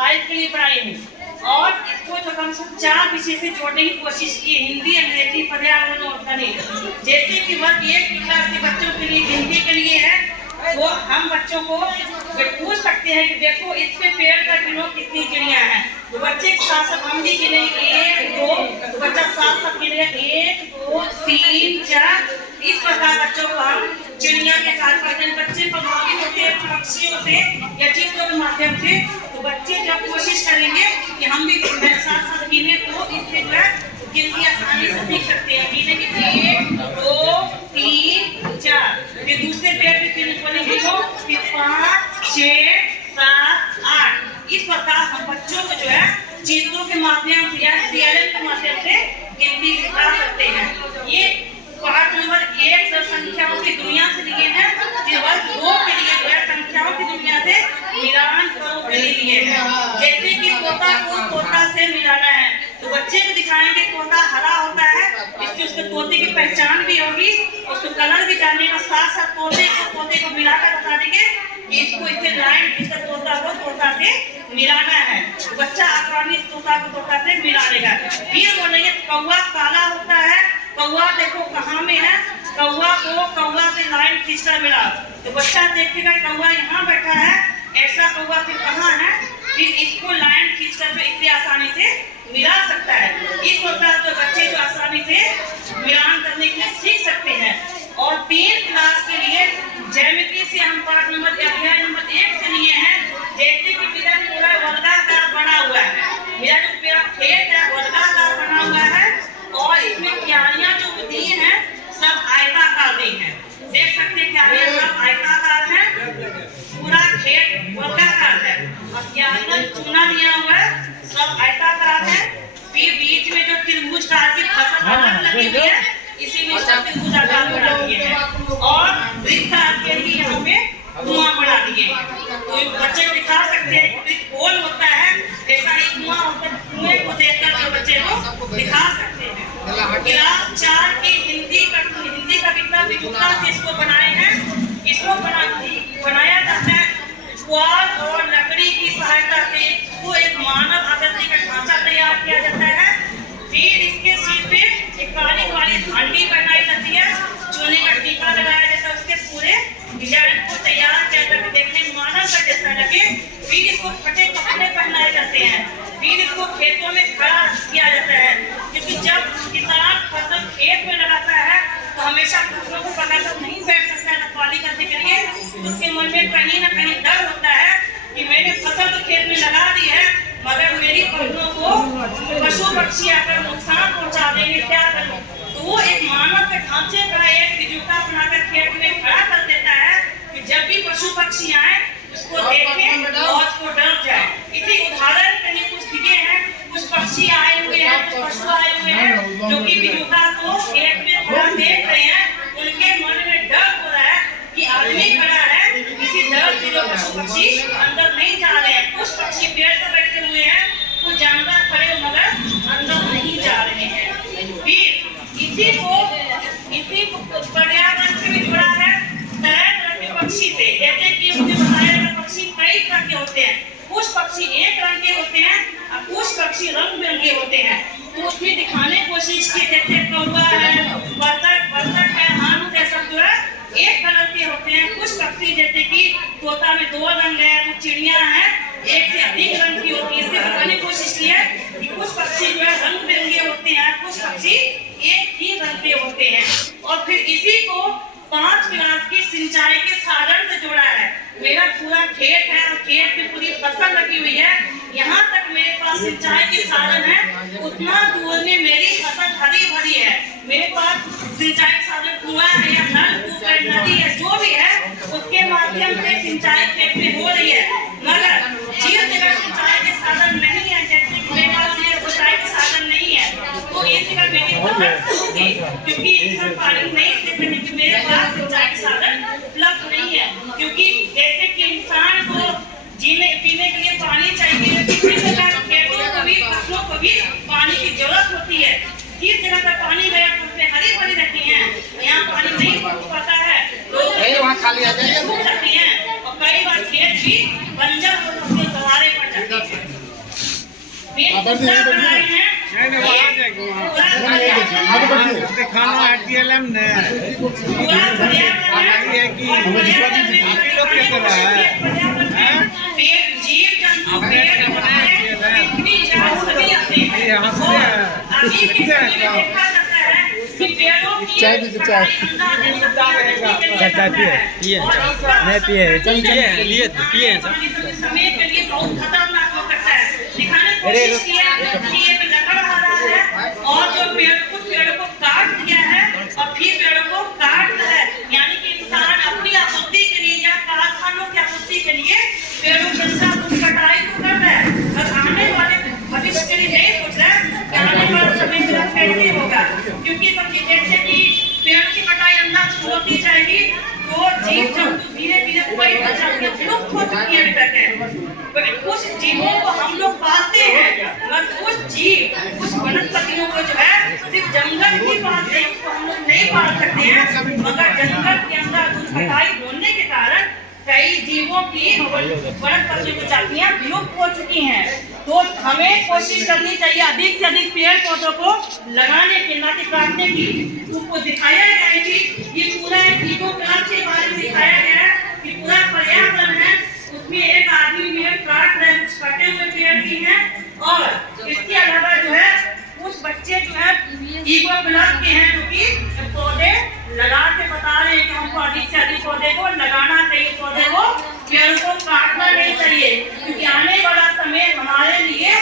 5 के लिए पढ़ाई है और इसको जो कम से कम 4 विषय से जोड़ने की कोशिश की, हिंदी, अंग्रेजी, पर्यावरण और गणित। जैसे कि वर्ग 1 की क्लास के बच्चों के लिए हिंदी के लिए है, तो हम बच्चों को पूछ सकते हैं कि देखो इसके पेड़ पर गिनो कितनी चिड़िया हैं, तो बच्चे साथ साथ हम भी गिनेंगे 1 2, तो बच्चा साथ साथ गिनेगा 1 2 3 4। इस प्रकार बच्चों को हम चिड़िया के साथ पढ़ते हैं। बच्चे प्रभावित होते हैं पक्षियों से या चित्रों के माध्यम से, तो बच्चे जब कोशिश करेंगे कि हम भी साथ साथ गिने, तो इससे जो है गिनती आसानी से सीख सकते हैं। गिनेंगे 1 2 3 4, फिर दूसरे पेड़ पे बोलेंगे 5 6 7 8। इस प्रकार हम बच्चों को जो है चित्रों के माध्यम से या सीआरएम के माध्यम से गिनती सिखा सकते हैं। ये पाठ नंबर 1 संख्याओं की दुनिया से लिए हैं, फिर वर्ग 2 के लिए जो है संख्याओं की दुनिया से मिलान करो के लिए है। जैसे कि तोता को तोता से मिलाना है, तो बच्चे को दिखाएंगे तोता हरा होता है, इससे उसके तोते की पहचान भी होगी, उसको कलर भी जानेगा, साथ साथ तोते को मिलाकर बता देंगे कि इसको इससे लाइन खींचकर तोता से मिलाना है। तो बच्चा आसानी से तोता को तोता से मिला लेगा। फिर बोलेंगे कौवा काला होता है, कौवा देखो कहाँ में है, कौवा को कौवा से लाइन खींचकर मिला, तो बच्चा देखेगा कौवा यहाँ बैठा है, ऐसा कौवा फिर कहाँ है, फिर इसको लाइन खींचकर जो इससे आसानी से मिला सकता है। इस प्रकार जो बच्चे जो आसानी से मिलान करने के लिए सीख सकते हैं। और 3 क्लास के लिए ज्यामिति से हम पाठ नंबर अध्याय नंबर 1 से लिए हैं। जैसे कि मेरा पूरा वर्गाकार बना हुआ है, मेरा जो पूरा खेत है वर्गाकार बना हुआ है, और इसमें क्यारियां जो दी हैं सब आयताकार दी हैं। देख सकते हैं क्यारियां सब आयताकार हैं, पूरा खेत वर्गाकार है, और क्यारियां चूना दिया हुआ है सब आयताकार है। फिर बीच में जो त्रिभुजाकार की फसल लगी हुई है, इसीलिए सब त्रिभुजाकार बना दिए हैं, और वृत्ताकार के लिए यहाँ पे कुआं बना दिए। तो बच्चे को दिखा सकते हैं कि गोल होता है, जैसा ही कुआं होता है, कुएं को देखकर जो बच्चे को दिखा सकते हैं। क्लास 4 की हिंदी का कितना विजुता से इसको बनाए हैं, इसको बनाया जाता है पुआल और लकड़ी की सहायता से। इसको एक मानव आकृति का ढांचा तैयार किया जाता है, फिर इसके सिर पे एक काली वाली घंटी बनाई जाती है, चूने का टीका लगाया जाता है, उसके पूरे डिजाइन को तैयार किया जाता है, देखने में मानव का जैसा लगे। फिर इसको फटे कपड़े पहनाए जाते हैं, फिर इसको खेतों में खड़ा किया जाता है, क्योंकि जब किसान फसल खेत में लगाता है तो हमेशा फसलों को पकड़कर नहीं बैठ सकता है रखवाली करने के लिए, उसके मन में कहीं ना कहीं डर होता है कि मैंने फसल तो खेत में लगा दी है, मगर मेरी फसलों को पशु पक्षी आकर नुकसान पहुंचा देंगे, क्या करूं। तो वो एक मानव के ढांचे का एक विजुता बनाकर खेत में खड़ा कर देता है कि जब भी पशु पक्षी आए उसको देखें और उसको डर जाए। इसी उदाहरण कहीं कुछ दिखे हैं, कुछ पक्षी आए हुए हैं, कुछ पशु आए हुए हैं, जो कि विजुता को खेत में खड़ा देख रहे हैं, उनके मन में डर हो रहा है कि आदमी खड़ा है, इसी डर से जो पशु पक्षी अंदर नहीं जा रहे हैं। कुछ पक्षी पेड़ पर बैठे हुए हैं, कुछ जानवर खड़े मगर अंदर नहीं जा रहे हैं। फिर इसी पर्यावरण से भी जुड़ा है तरह के पक्षी से। जैसे कि मुझे बताया गया पक्षी कई तरह के होते हैं, कुछ पक्षी एक रंग के होते हैं और कुछ पक्षी रंग बिरंगे होते हैं। तो उसमें दिखाने की कोशिश की, जैसे कौवा है, बतख है, हाथ है, सब जो है एक कलर के होते हैं। कुछ पक्षी जैसे कि तोता में 2 रंग है, कुछ चिड़िया है 1 से अधिक रंग की होती है। इससे बताने की कोशिश की है कि कुछ पक्षी जो है रंग बिरंगे होते हैं, कुछ पक्षी एक ही रंग के होते हैं। और फिर इसी को 5 क्लास की सिंचाई के साधन से जोड़ा है। मेरा पूरा खेत है और खेत में पूरी फसल लगी हुई है, यहाँ तक मेरे पास सिंचाई के साधन है, उतना दूर में मेरी फसल हरी भरी है। मेरे पास सिंचाई के साधन कुआं है या नलकूप है, नदी है, जो भी है उसके माध्यम से सिंचाई खेत में हो रही है। मगर जिस जगह सिंचाई के साधन नहीं है, जैसे कि मेरे पास ये सिंचाई के साधन नहीं है, तो ये जगह मेरी फसल होगी, क्योंकि इसमें पानी नहीं दे सकते, कि मेरे पास सिंचाई के साधन उपलब्ध नहीं है। क्योंकि जैसे कि इंसान को जीने पीने के लिए पानी चाहिए, किसी जगह खेतों को भी फसलों को भी पानी की जरूरत होती है। जिस जगह पर पानी गया फसलें हरी भरी रहती हैं, यहाँ पानी नहीं पहुंच पाता है तो वहाँ खाली आ जाती है, और कई बार खेत भी बंजर होकर गवारे पड़ जाते हैं। बनाए हैं। दिखाना है TLM ने है कि लोग क्या कर रहा है चाय भी चाय पिए नहीं पिए लिए समय के लिए बहुत खतरनाक हो सकता है। दिखाने की कोशिश किया कि एक लकड़ आ रहा है और जो कुछ पेड़ों को काट दिया है और फिर पेड़ों को काट रहा है, यानी कि इंसान अपनी आपूर्ति के लिए या कारखानों की आपूर्ति के लिए पेड़ों की कटाई तो कर रहा है, और आने वाले भविष्य के लिए नहीं सोच रहा है कि आने वाले समय में कैसे होगा। क्योंकि समझिए जैसे कि पेड़ों की कटाई अंदर होती जाएगी तो जीव जंतु धीरे धीरे कोई विलुप्त हो चुकी है। कुछ जीवों को हम लोग पालते हैं, मगर कुछ जीव कुछ वनस्पतियों को जो है सिर्फ जंगल ही पालते हैं, उसको हम लोग नहीं पाल सकते हैं। मगर जंगल के अंदर कटाई होने के कारण कई जीवों की वनस्पतियों की जातियां विलुप्त हो चुकी हैं। तो हमें कोशिश करनी चाहिए अधिक से अधिक पेड़ पौधों को लगाने की, ना कि काटने की। उसको दिखाया गया है कि ये पूरा इको क्लब के बारे में दिखाया गया है कि पूरा पर्यावरण है, उसमें एक आदमी पेड़ काट रहे हैं, कुछ कटे हुए पेड़ भी हैं, और इसके अलावा जो है कुछ बच्चे जो है इको क्लब के हैं जो कि पौधे लगा के बता रहे हैं कि हमको अधिक से अधिक पौधे को लगाना चाहिए, पौधे को पेड़ को काटना नहीं चाहिए, क्योंकि आने वाला समय हमारे लिए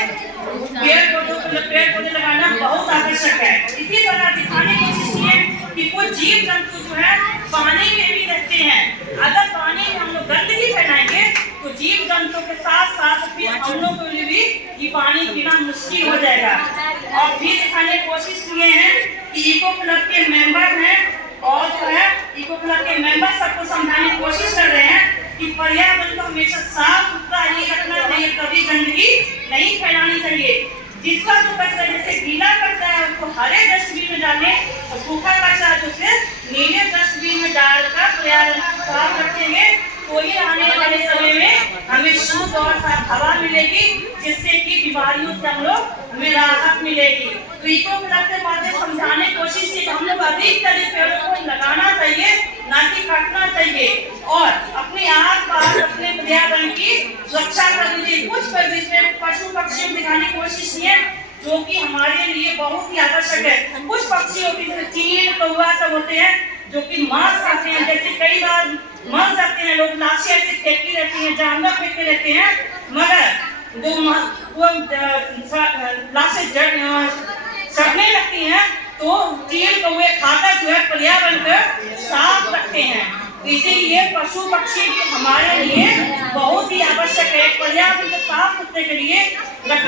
पेड़ पौधे लगाना बहुत आवश्यक है। इसी तरह दिखाने की कोशिश की है कि कुछ जीव जंतु जो है पानी में भी रहते हैं। अगर पानी में हम लोग गंदगी फैलाएंगे तो जीव जंतु के साथ साथ फिर हम लोग के लिए भी ये पानी पीना मुश्किल हो जाएगा। और फिर दिखाने की कोशिश किए हैं कि इको क्लब के मेंबर हैं और जो है इको क्लब के मेंबर सबको समझाने की कोशिश कर रहे हैं कि पर्यावरण को हमेशा साफ सुथरा ही रखना चाहिए, कभी गंदगी नहीं फैलानी चाहिए। जिसका जो कचरा जैसे गीला कचरा है उसको हरे डस्टबिन में डालें और सूखा कचरा जो से नीले डस्टबिन में डालकर पर्यावरण को साफ रखेंगे तो ही आने वाले समय में हमें शुद्ध और साफ हवा मिलेगी, जिससे कि बीमारियों से हम लोग हमें राहत मिलेगी। तो इको क्लब के माध्यम से समझाने की कोशिश की हम लोग अधिक से अधिक पेड़ों को लगाना चाहिए, ना कि काटना चाहिए, और अपने आस पास अपने पर्यावरण की सुरक्षा करनी चाहिए। कुछ में पशु पक्षियों दिखाने की कोशिश की है जो कि हमारे लिए बहुत ही आवश्यक है। कुछ पक्षी होते हैं चील कौवा सब होते हैं जो कि मांस खाते हैं, जैसे कई बार मर सकते हैं लोग, लाशें ऐसी फेंकी रहती हैं, जानवर फेंके रहते हैं, मगर वो लाशें सड़ने लगती हैं तो चील कौवे खाकर जो है पर्यावरण को साफ रखते हैं। इसीलिए पशु पक्षी हमारे लिए बहुत ही आवश्यक है। पर्यावरण को साफ रखने के लिए हम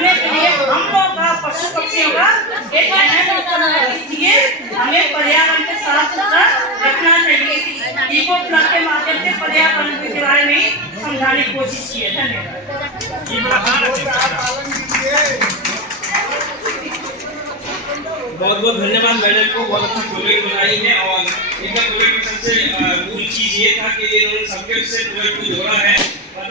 लोग का पशु पक्षियों का एक अहम योगदान है, इसलिए हमें पर्यावरण को साफ सुथरा रखना चाहिए। इको क्लब के माध्यम से पर्यावरण के बारे में समझाने की कोशिश की है। धन्यवाद। बहुत बहुत धन्यवाद मैडम को, बहुत अच्छा प्रोजेक्ट बनाई है। और इनका प्रोजेक्ट सबसे मूल चीज ये था कि इन्होंने सबके से प्रोजेक्ट को जोड़ा है।